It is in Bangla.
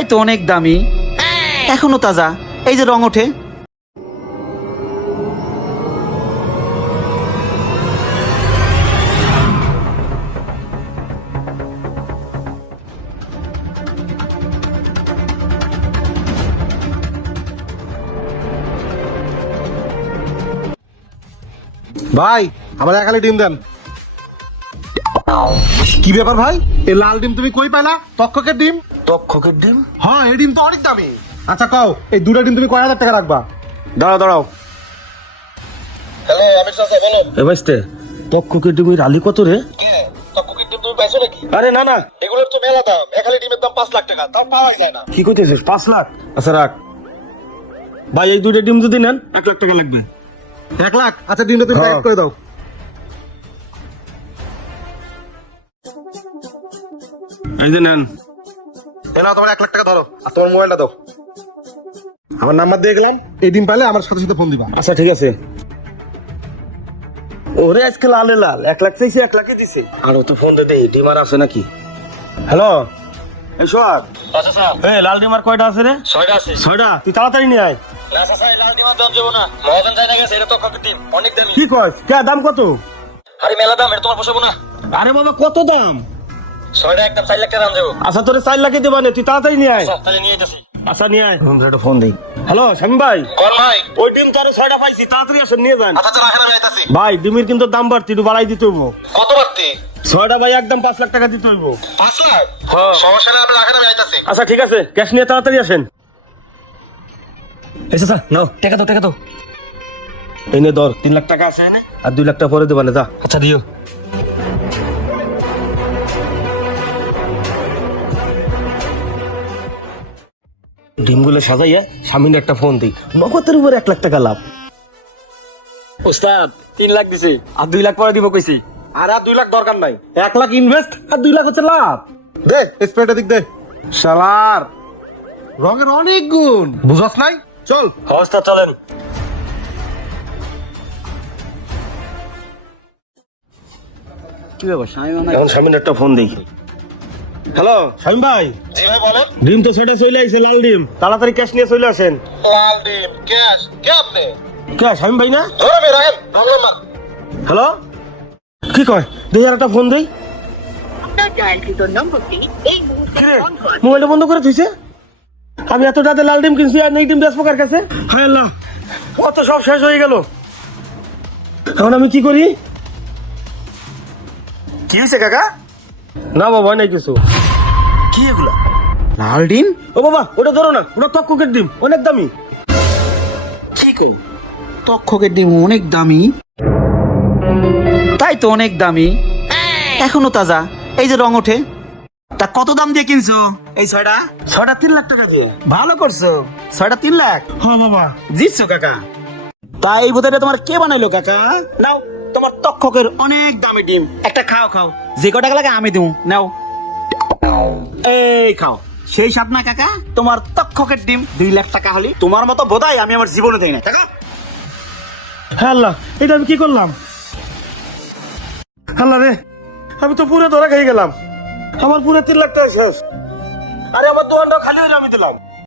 তাই তো অনেক দামি, এখনো তাজা, এই যে রং ওঠে। ভাই আমার একালে ডিম দেন। কি ব্যাপার ভাই, এই লাল ডিম তুমি কই পাইলা? তক্ষকের ডিম? তক্ষকের ডিম? হ্যাঁ, এই ডিম তো অনেক দামি। আচ্ছা কও, এই দুটো ডিম তুমি কয় হাজার টাকা রাখবা? দাঁড়াও দাঁড়াও, হ্যালো আমির চাচা বলো। এ ভাইস্তে, তক্ষকের ডিমের আলি কত রে? তক্ষকের ডিম তুমি পাইছো নাকি? আরে না না, এগুলোর তো মেলা দাম, একালে ডিমের দাম 5 লাখ টাকা, তাও পাওয়া যায় না। কি করতেছিস? 5 লাখ? আচ্ছা রাখ ভাই, এই দুটো ডিম যদি নেন 1 লাখ টাকা লাগবে। 1 লাখ? আচ্ছা ডিমটা তুমি প্যাকেট করে দাও। এই যে নেন। এ নাও তোমার 1 লাখ টাকা ধরো, আর তোমার মোবাইলটা দাও। আমার নাম্বার দিয়ে গেলাম, এই ডিম পাইলে আমার সাথে সাথে ফোন দিবা। আচ্ছা ঠিক আছে। ওরে আজকে লালে লাল 1 লাখ চাইছি, 1 লাখই দিছে। আর ও তো ফোন দে দেই, ডিমার আছে নাকি? হ্যালো, এই সোহাগ। আচ্ছা স্যার, এই লাল ডিমার কয়টা আছে রে? 6টা আছে। 6টা? তুই তাড়াতাড়ি নিয়ে আয়। না স্যার, লাল ডিম আর দেওয়া যাবো না, মহাজন চাই না গেছে, এটা তো কাকের ডিম, অনেক দামি। কি কয়? কে দাম কত? আরে মেলা দাম, এটা তোমার পোষাবো না। আরে বাবা কত দাম? 6টা একদম 4 লাখ টাকা দাম যাবো। আচ্ছা তোরে 4 লাখই দেবা না, তুই তাড়াতাড়ি নিয়ে আয়। স্যার তাহলে নিয়ে যেতেছি। আচ্ছা নিয়ে আয়। আমরা একটা ফোন দেই। হ্যালো শামিম ভাই, কোন ভাই? ওই ডিম তো আরো 6টা পাইছি, তাড়াতাড়ি আসেন নিয়ে যান। আচ্ছা রাখেন, আমি আইতাছি। ভাই ডিমের কিন্তু দাম বাড়তি, একটু বাড়াই দিতে হইব। কত বাড়তি? 6টা ভাই একদম 5 লাখ টাকা দিতে হইব। 5 লাখ? হ্যাঁ। সমস্যা নেই, আপনি রাখেন, আমি আইতাছি। আচ্ছা ঠিক আছে, ক্যাশ নিয়ে তাড়াতাড়ি আসেন। এসে স্যার নাও, টাকা দাও টাকা দাও। এই নে ধর, 3 লাখ টাকা আছে এনে, আর 2 লাখ টাকা পরে দেবানে, যা। আচ্ছা দিও। ডিমগুলো সাজাইয়া স্বামীর একটা ফোন দিই, নগদের উপর 1 লাখ টাকা লাভ। উস্তাদ 3 লাখ দিছে, আর 2 লাখ পরে দিব কইছি। আর 2 লাখ দরকার নাই, 1 লাখ ইনভেস্ট আর 2 লাখ হচ্ছে লাভ। দে স্প্রেটা দিক দে। শালার রঙের অনেক গুণ, বুঝছ নাই? চল। হ্যাঁ উস্তাদ চলেন। কি ব্যাপার স্বামী? এখন স্বামীর একটা ফোন দিই। হ্যালো স্বামী ভাই। জি ভাই বলেন। ডিম তো সেটা চলে আইছে, লাল ডিম, তাড়াতাড়ি ক্যাশ নিয়ে চলে আসেন। লাল ডিম ক্যাশ কে আপনি? কে স্বামী ভাই না? ধরে মে রাখেন, ভাবলাম না। হ্যালো, কি কয়? দেই আর একটা ফোন দেই। আপনার ডায়ালকৃত নম্বরটি এই মুহূর্তে কিরে বন্ধ আছে। মোবাইলটা বন্ধ করে দিয়েছে? আমি এত টাকাতে লাল ডিম কিনছি আর নেই ডিম বেচবো কার কাছে? হায় আল্লাহ, অত সব শেষ হয়ে গেল। এখন আমি কি করি? কি হইছে কাকা? না বাবা নাই কিছু। কি এগুলা? লাল ডিম? ও বাবা ওটা ধরো না, ওটা তক্ষকের ডিম, অনেক দামি। ঠিক, তক্ষকের ডিম অনেক দামি, তাই তো অনেক দামি, এখনো তাজা, এই যে রং ওঠে। তা কত দাম দিয়ে কিনছো এই 6টা? 6টা 3 লাখ টাকা দিয়ে। ভালো করছো, 6টা 3 লাখ হ্যাঁ বাবা। জিতছো কাকা। তা এই বোতলটা তোমার কে বানাইলো কাকা? নাও, তোমার তক্ষকের অনেক দামি ডিম, একটা খাও খাও, যে কটা লাগে আমি দিও, নাও এই খাও। সেই স্বাদ না কাকা? তোমার তক্ষকের ডিম 2 লাখ টাকা হলে তোমার মতো বোধাই আমি আমার জীবনে দেই না কাকা। হ্যাঁ আল্লাহ, এটা আমি কি করলাম? আল্লাহ রে, আমি তো পুরো ধরা খেয়ে গেলাম। আমার পুরো 3 লাখ টাকা শেষ। আরে আমার দোকানটা খালি হয়ে আমি দিলাম।